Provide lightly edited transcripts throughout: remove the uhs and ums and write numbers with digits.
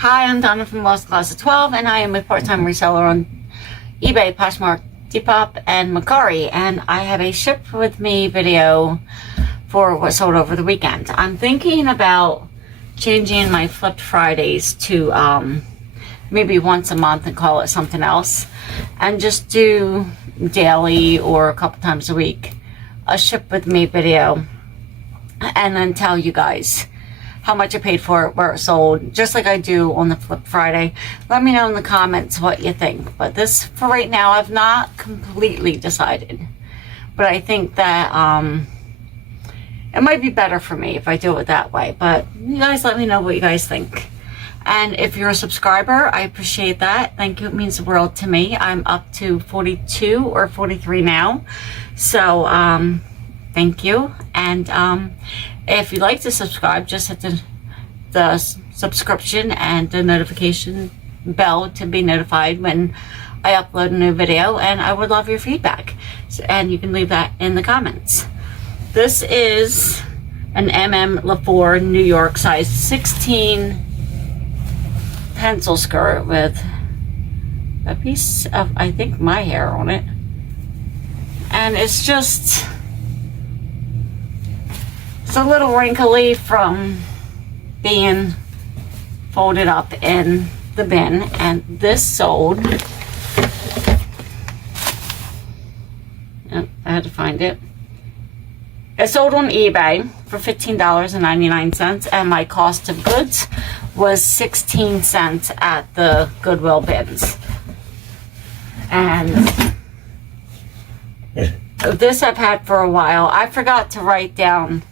Hi, I'm Donna from Lost Closet 12, and I am a part-time reseller on eBay, Poshmark, Depop, and Mercari, and I have a ship with me video for what sold over the weekend. I'm thinking about changing my flipped Fridays to maybe once a month and call it something else, and just do daily or a couple times a week a ship with me video, and then tell you guys how much I paid for it, where it sold, just like I do on the Flip Friday. Let me know in the comments what you think. But this, for right now, I've not completely decided. But I think that it might be better for me if I do it that way. But you guys let me know what you guys think. And if you're a subscriber, I appreciate that. Thank you. It means the world to me. I'm up to 42 or 43 now. So, thank you. And if you'd like to subscribe, just hit the subscription and the notification bell to be notified when I upload a new video, and I would love your feedback. And you can leave that in the comments. This is an LaFour New York size 16 pencil skirt with a piece of, I think, my hair on it. And it's just, it's a little wrinkly from being folded up in the bin, and this sold, I had to find it. It sold on eBay for $15.99, and my cost of goods was 16 cents at the Goodwill bins. And this I've had for a while. I forgot to write down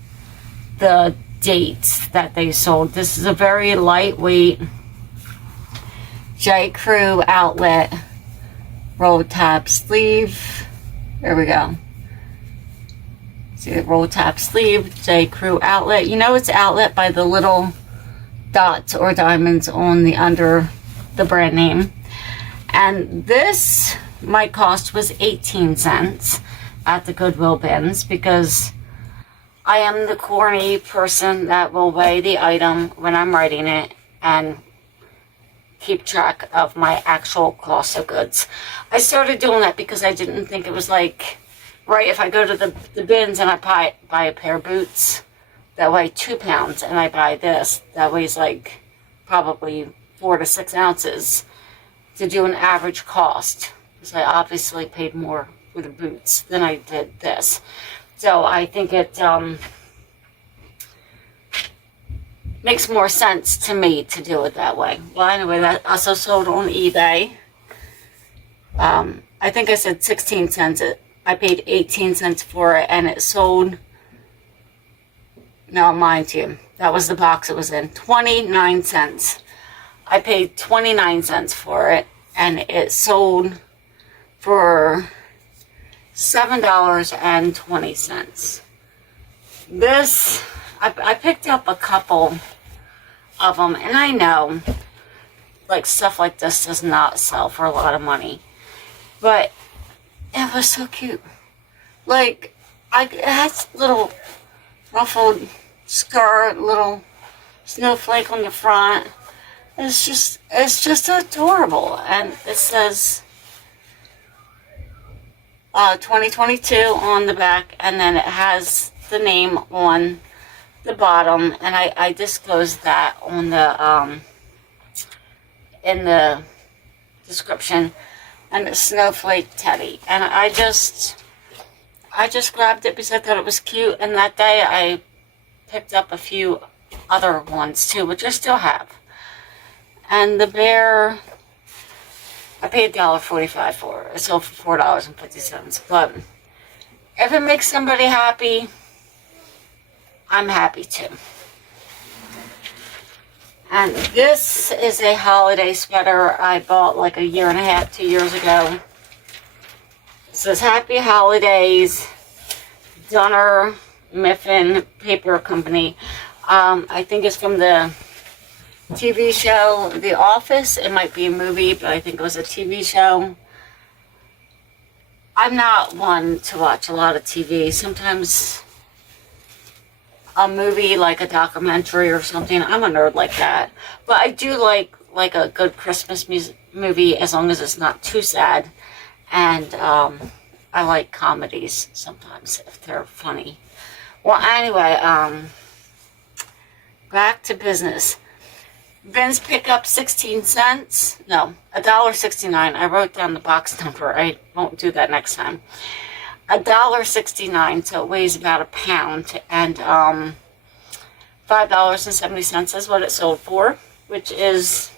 the dates that they sold. This is a very lightweight J. Crew outlet roll tab sleeve. There we go. See the roll tab sleeve, J. Crew outlet. You know it's outlet by the little dots or diamonds on the under the brand name. And this, my cost was 18 cents at the Goodwill bins, because I am the corny person that will weigh the item when I'm writing it and keep track of my actual cost of goods. I started doing that because I didn't think it was like right if I go to the bins and I buy a pair of boots that weigh 2 pounds, and I buy this that weighs like probably 4 to 6 ounces, to do an average cost, because I obviously paid more for the boots than I did this. So I think it makes more sense to me to do it that way. Well, anyway, that also sold on eBay. I think I said 16 cents. I paid 18 cents for it, and it sold, no, mind you, that was the box it was in, 29 cents. I paid 29 cents for it, and it sold for $7.20. This, I picked up a couple of them, and I know, like, stuff like this does not sell for a lot of money, but it was so cute. Like, it has little ruffled skirt, little snowflake on the front. It's just adorable, and it says 2022 on the back, and then it has the name on the bottom, and I disclosed that on the in the description, and it's Snowflake Teddy, and I just grabbed it because I thought it was cute, and that day I picked up a few other ones too, which I still have. And the bear, I paid $1.45 for it. It sold for $4.50. But if it makes somebody happy, I'm happy too. And this is a holiday sweater I bought like a year and a half, 2 years ago. It says Happy Holidays, Dunner Mifflin Paper Company. I think it's from the TV show The Office. It might be a movie, but I think it was a TV show. I'm not one to watch a lot of TV. Sometimes a movie, like a documentary or something. I'm a nerd like that. But I do like a good Christmas movie, as long as it's not too sad. And I like comedies sometimes if they're funny. Well, anyway, back to business. Bins pickup 16 cents. No, $1.69. I wrote down the box number. I won't do that next time. $1.69, so it weighs about a pound, and $5.70 is what it sold for, which is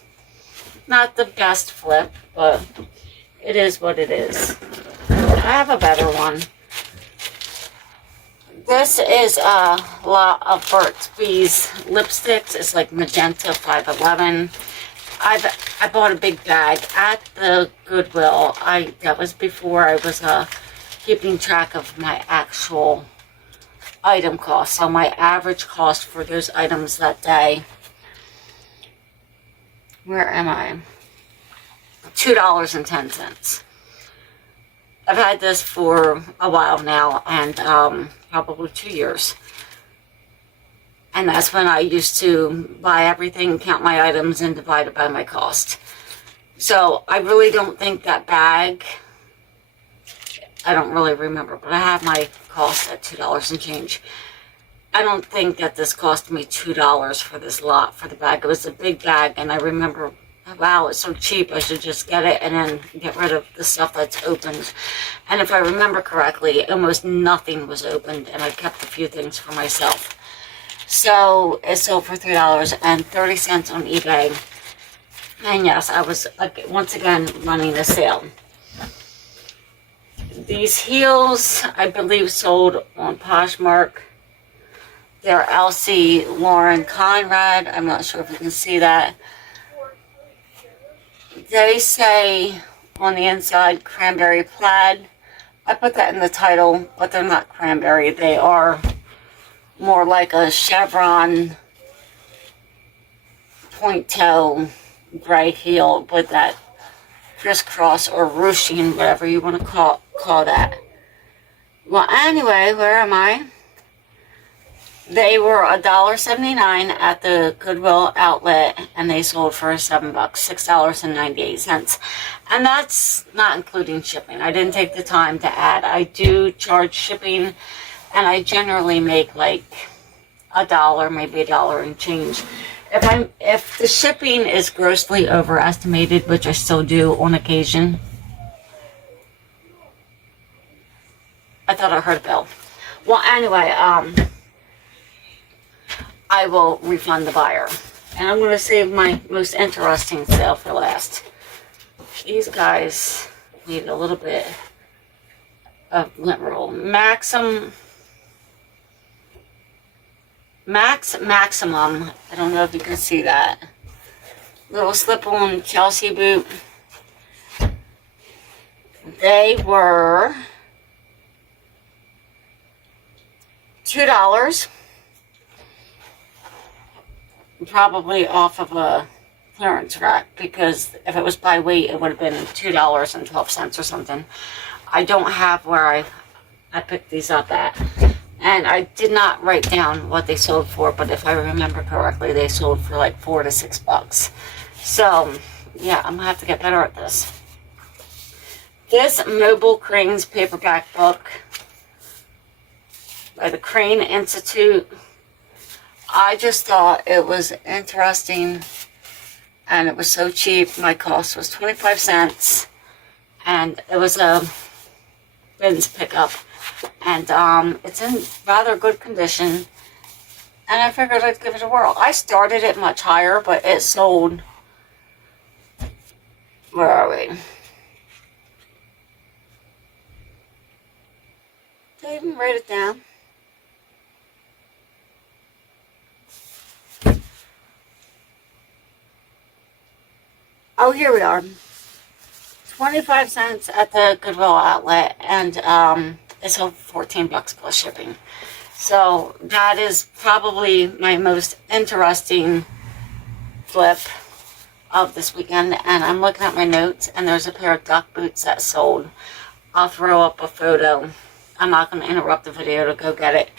not the best flip, but it is what it is. I have a better one. This is a lot of Burt's Bees lipsticks. It's like magenta 511. I bought a big bag at the Goodwill. That was before I was keeping track of my actual item cost. So my average cost for those items that day, where am I? $2.10. I've had this for a while now, and probably 2 years. And that's when I used to buy everything, count my items, and divide it by my cost. So I really don't think that bag, I don't really remember, but I have my cost at $2 and change. I don't think that this cost me $2 for this lot, for the bag. It was a big bag, and I remember, wow, it's so cheap, I should just get it and then get rid of the stuff that's opened. And if I remember correctly, almost nothing was opened, and I kept a few things for myself. So it sold for $3.30 on eBay. And yes, I was once again running a sale. These heels, I believe, sold on Poshmark. They're Elsie Lauren Conrad. I'm not sure if you can see that. They say on the inside cranberry plaid. I put that in the title, but they're not cranberry. They are more like a chevron point toe gray heel with that crisscross or ruching, whatever you want to call that. Well, anyway, where am I? They were $1.79 at the Goodwill outlet, and they sold for $7, $6.98. And that's not including shipping. I didn't take the time to add. I do charge shipping, and I generally make like $1, maybe $1 and change. If the shipping is grossly overestimated, which I still do on occasion. I thought I heard a bell. Well, anyway, I will refund the buyer. And I'm going to save my most interesting sale for last. These guys need a little bit of lint roll. Maximum. I don't know if you can see that. Little slip-on Chelsea boot. They were $2. Probably off of a clearance rack, because if it was by weight, it would have been $2.12 or something. I don't have where I picked these up at. And I did not write down what they sold for, but if I remember correctly, they sold for like $4 to $6. So, yeah, I'm gonna have to get better at this. This Mobile Cranes paperback book by the Crane Institute. I just thought it was interesting, and it was so cheap. My cost was 25 cents, and it was a bins pickup, and it's in rather good condition, and I figured I'd give it a whirl. I started it much higher, but it sold, where are we? Did I even write it down? Oh, here we are. 25 cents at the Goodwill outlet, and it's sold $14 plus shipping. So that is probably my most interesting flip of this weekend. And I'm looking at my notes, and there's a pair of duck boots that sold. I'll throw up a photo. I'm not going to interrupt the video to go get it.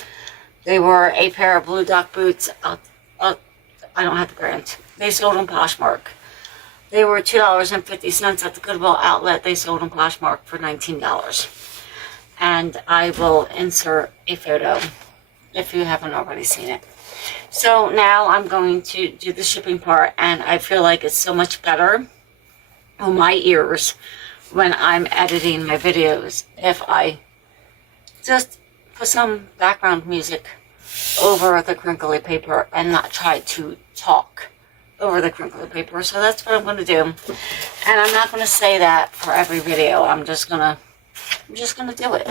They were a pair of blue duck boots. I don't have the brand. They sold on Poshmark. They were $2.50 at the Goodwill outlet. They sold on Poshmark for $19. And I will insert a photo if you haven't already seen it. So now I'm going to do the shipping part, and I feel like it's so much better on my ears when I'm editing my videos if I just put some background music over the crinkly paper and not try to talk over the crinkly paper. So that's what I'm going to do. And I'm not going to say that for every video. I'm just going to do it.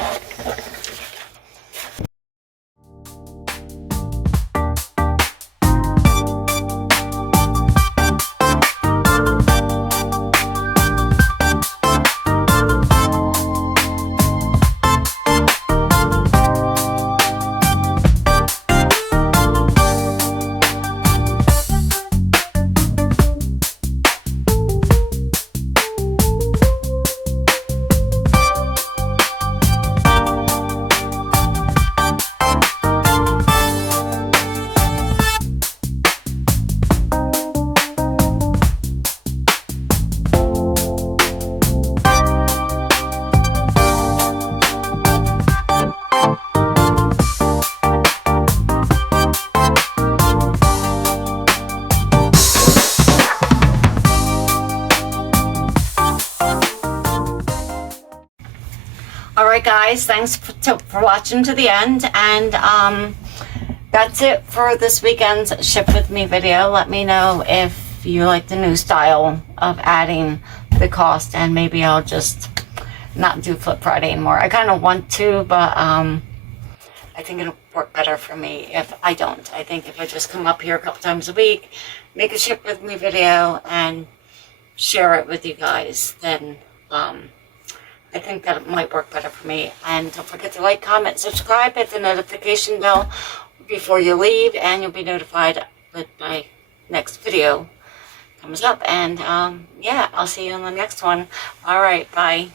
Alright guys, thanks for watching to the end, and that's it for this weekend's Ship With Me video. Let me know if you like the new style of adding the cost, and maybe I'll just not do Flip Friday anymore. I kind of want to, but I think it'll work better for me if I don't. I think if I just come up here a couple times a week, make a Ship With Me video, and share it with you guys, then I think that it might work better for me. And don't forget to like, comment, subscribe, hit the notification bell before you leave, and you'll be notified when my next video comes up. And yeah, I'll see you on the next one. Alright, bye.